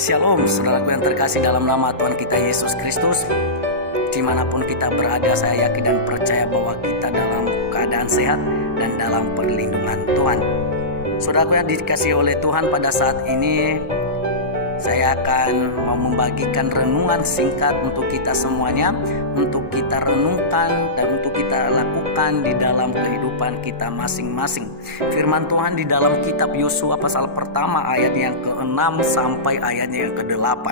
Shalom, saudaraku yang terkasih dalam nama Tuhan kita Yesus Kristus. Dimanapun kita berada, saya yakin dan percaya bahwa kita dalam keadaan sehat dan dalam perlindungan Tuhan. Saudaraku yang dikasihi oleh Tuhan, pada saat ini saya akan membagikan renungan singkat untuk kita semuanya, untuk kita renungkan dan untuk kita lakukan di dalam kehidupan kita masing-masing. Firman Tuhan di dalam kitab Yosua pasal pertama ayat yang ke-6 sampai ayatnya yang ke-8.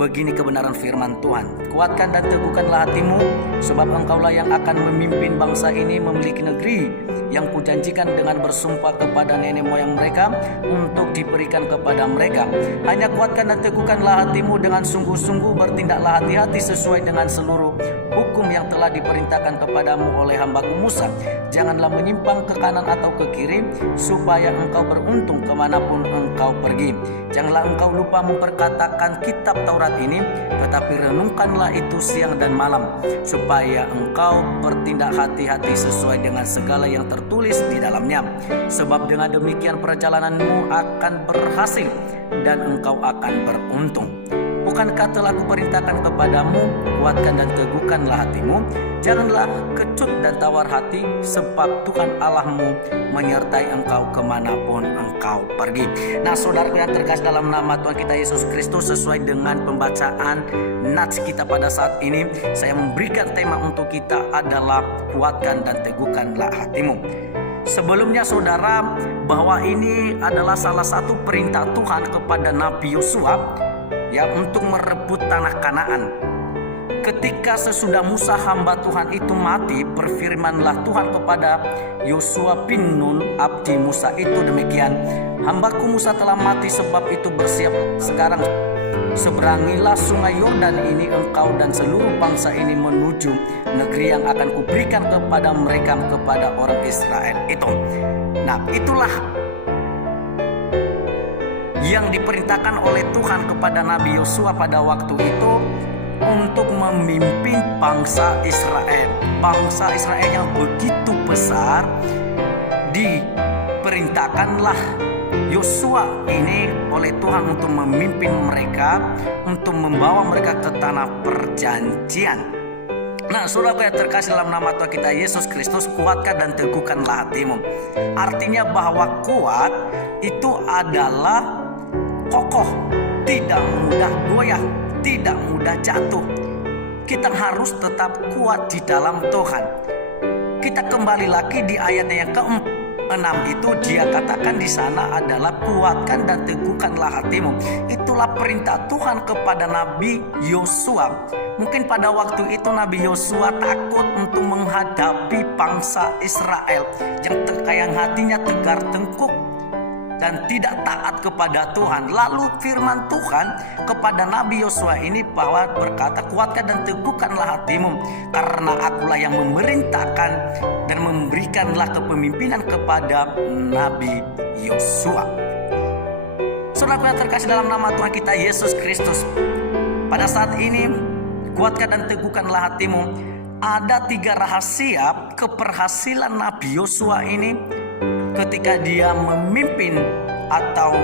Begini kebenaran firman Tuhan. Kuatkan dan teguhkanlah hatimu, sebab engkaulah yang akan memimpin bangsa ini memiliki negeri yang kujanjikan dengan bersumpah kepada nenek moyang mereka untuk diberikan kepada mereka. Hanya kuatkan dan teguhkanlah hatimu dengan sungguh-sungguh, bertindaklah hati-hati sesuai dengan seluruh hukum yang telah diperintahkan kepadamu oleh hambaku Musa. Janganlah menyimpang ke kanan atau ke kiri, supaya engkau beruntung kemanapun engkau pergi. Janganlah engkau lupa memperkatakan kitab Taurat ini, tetapi renungkanlah itu siang dan malam, supaya engkau bertindak hati-hati sesuai dengan segala yang tertulis di dalamnya. Sebab dengan demikian perjalananmu akan berhasil dan engkau akan beruntung. Bukankah telah kuperintahkan kepadamu, kuatkan dan teguhkanlah hatimu, janganlah kecut dan tawar hati, sebab Tuhan Allahmu menyertai engkau kemanapun engkau pergi. Nah, saudaraku yang terkasih dalam nama Tuhan kita Yesus Kristus, sesuai dengan pembacaan nats kita pada saat ini, saya memberikan tema untuk kita adalah kuatkan dan teguhkanlah hatimu. Sebelumnya saudara, bahwa ini adalah salah satu perintah Tuhan kepada Nabi Yosua, ya, untuk merebut tanah Kanaan. Ketika sesudah Musa hamba Tuhan itu mati, berfirmanlah Tuhan kepada Yosua bin Nun abdi Musa itu demikian, hambaku Musa telah mati, sebab itu bersiap sekarang seberangilah sungai Yordan ini engkau dan seluruh bangsa ini menuju negeri yang akan kuberikan kepada mereka, kepada orang Israel itu. Nah, itulah yang diperintahkan oleh Tuhan kepada Nabi Yosua pada waktu itu untuk memimpin bangsa Israel. Bangsa Israel yang begitu besar, diperintahkanlah Yosua ini oleh Tuhan untuk memimpin mereka, untuk membawa mereka ke tanah perjanjian. Nah, saudara yang terkasih dalam nama Tuhan kita Yesus Kristus, kuatkan dan teguhkanlah hatimu. Artinya bahwa kuat itu adalah kokoh, tidak mudah goyah, tidak mudah jatuh. Kita harus tetap kuat di dalam Tuhan. Kita kembali lagi di ayatnya yang ke-6 itu, dia katakan di sana adalah kuatkan dan teguhkanlah hatimu. Itulah perintah Tuhan kepada Nabi Yosua. Mungkin pada waktu itu Nabi Yosua takut untuk menghadapi bangsa Israel yang hatinya tegar tengkuk dan tidak taat kepada Tuhan. Lalu firman Tuhan kepada Nabi Yosua ini bahwa berkata, kuatkan dan teguhkanlah hatimu, karena akulah yang memerintahkan dan memberikanlah kepemimpinan kepada Nabi Yosua. Saudara yang terkasih dalam nama Tuhan kita Yesus Kristus, pada saat ini kuatkan dan teguhkanlah hatimu. Ada 3 rahasia keberhasilan Nabi Yosua ini ketika dia memimpin atau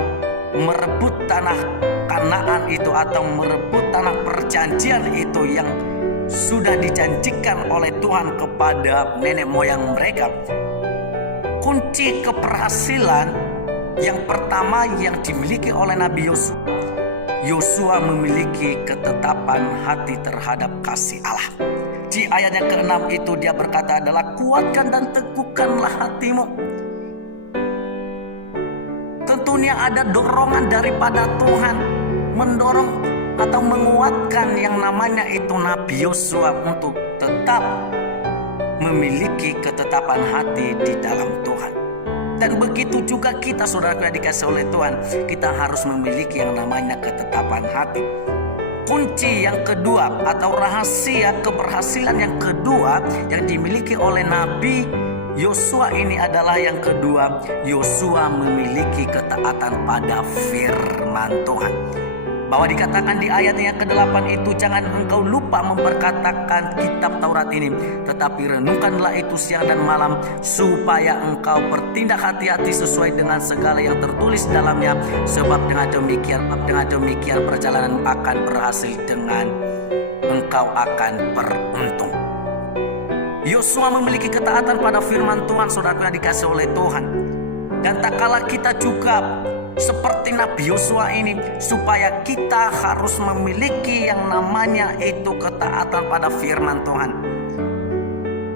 merebut tanah Kanaan itu, atau merebut tanah perjanjian itu yang sudah dijanjikan oleh Tuhan kepada nenek moyang mereka. Kunci keberhasilan yang pertama yang dimiliki oleh Nabi Yosua, Yosua memiliki ketetapan hati terhadap kasih Allah. Di ayat yang ke-6 itu dia berkata adalah kuatkan dan teguhkanlah hatimu. Tentunya ada dorongan daripada Tuhan mendorong atau menguatkan yang namanya itu Nabi Yosua untuk tetap memiliki ketetapan hati di dalam Tuhan. Dan begitu juga kita, saudara yang dikasih oleh Tuhan, kita harus memiliki yang namanya ketetapan hati. Kunci yang kedua atau rahasia keberhasilan yang kedua yang dimiliki oleh Nabi Yosua ini adalah yang kedua, Yosua memiliki ketaatan pada firman Tuhan. Bahwa dikatakan di ayat yang ke-8 itu, jangan engkau lupa memperkatakan kitab Taurat ini, tetapi renungkanlah itu siang dan malam, supaya engkau bertindak hati-hati sesuai dengan segala yang tertulis dalamnya, sebab dengan demikian perjalanan akan berhasil, dengan engkau akan beruntung. Yosua memiliki ketaatan pada firman Tuhan, saudara yang dikasih oleh Tuhan. Dan tak kalah kita juga seperti Nabi Yosua ini, supaya kita harus memiliki yang namanya itu ketaatan pada firman Tuhan.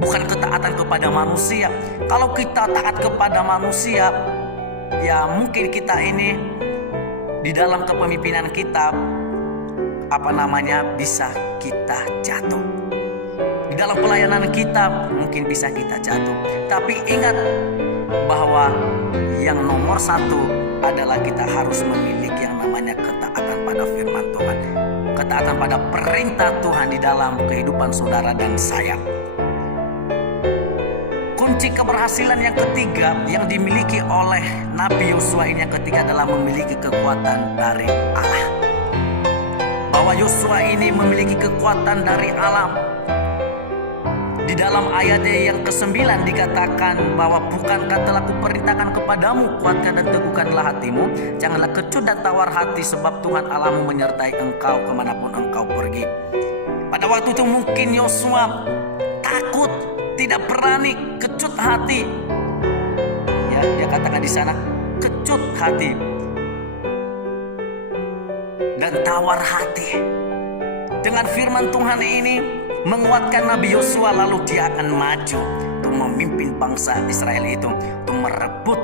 Bukan ketaatan kepada manusia. Kalau kita taat kepada manusia, ya mungkin kita ini di dalam kepemimpinan kita bisa kita jatuh. Di dalam pelayanan kita mungkin bisa kita jatuh. Tapi ingat bahwa yang nomor satu adalah kita harus memiliki yang namanya ketaatan pada firman Tuhan, ketaatan pada perintah Tuhan di dalam kehidupan saudara dan saya. Kunci keberhasilan yang ketiga yang dimiliki oleh Nabi Yosua ini yang ketiga adalah memiliki kekuatan dari Allah. Bahwa Yosua ini memiliki kekuatan dari Allah. Di dalam ayat yang ke-9 dikatakan bahwa bukankah telah kuperintahkan kepadamu, kuatkan dan teguhkanlah hatimu, janganlah kecut dan tawar hati, sebab Tuhan Allahmu menyertai engkau kemanapun engkau pergi. Pada waktu itu mungkin Yosua takut, tidak berani, kecut hati. Ya, dia katakan di sana kecut hati dan tawar hati. Dengan firman Tuhan ini menguatkan Nabi Yosua, lalu dia akan maju untuk memimpin bangsa Israel itu untuk merebut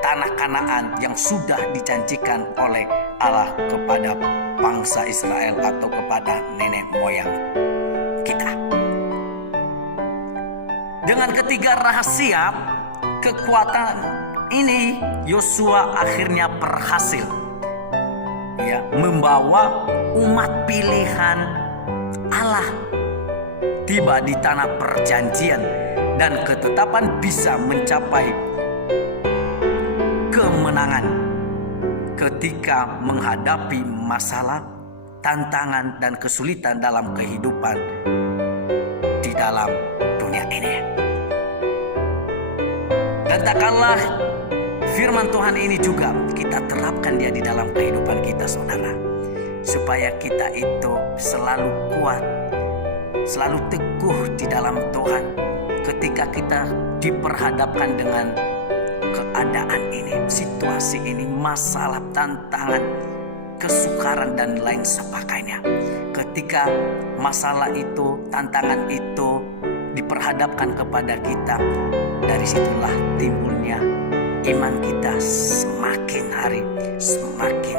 tanah Kanaan yang sudah dijanjikan oleh Allah kepada bangsa Israel atau kepada nenek moyang kita. Dengan ketiga rahasia kekuatan ini, Yosua akhirnya berhasil ya membawa umat pilihan Allah tiba di tanah perjanjian dan ketetapan bisa mencapai kemenangan ketika menghadapi masalah, tantangan dan kesulitan dalam kehidupan di dalam dunia ini. Dan tak kalah firman Tuhan ini juga kita terapkan dia di dalam kehidupan kita, saudara, supaya kita itu selalu kuat, selalu teguh di dalam Tuhan ketika kita diperhadapkan dengan keadaan ini, situasi ini, masalah, tantangan, kesukaran dan lain sebagainya. Ketika masalah itu, tantangan itu diperhadapkan kepada kita, dari situlah timbulnya iman kita semakin hari semakin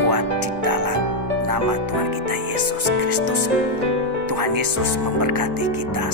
kuat di dalam nama Tuhan kita Yesus Kristus. Tuhan Yesus memberkati kita.